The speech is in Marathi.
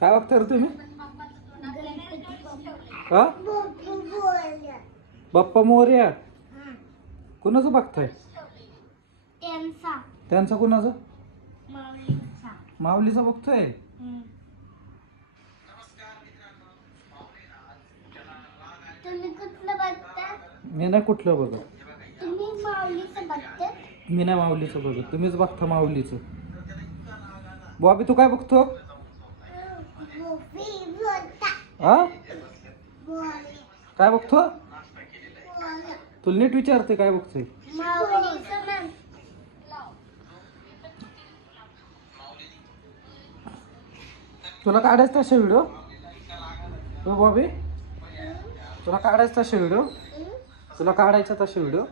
काय बघता रे तुम्ही? हा बाप्पा मोरया. कुणाचं बघताय? त्यांचा कुणाचं? माऊलीचा बघतोय. तुम्ही कुठलं बघता? मी नाही कुठलं बघत. तुम्ही माऊलीचं बघता? मी नाही माऊलीचं बघत. तुम्हीच बघता माऊलीचं. बॉबी तू काय बघतो? हा काय बघतो? तुला नीट विचारते काय बघतोय? तुला काढायचं तसे व्हिडिओ? हो बॉबी तुला काढायचं तसे व्हिडिओ? तुला काढायचं तसे व्हिडिओ?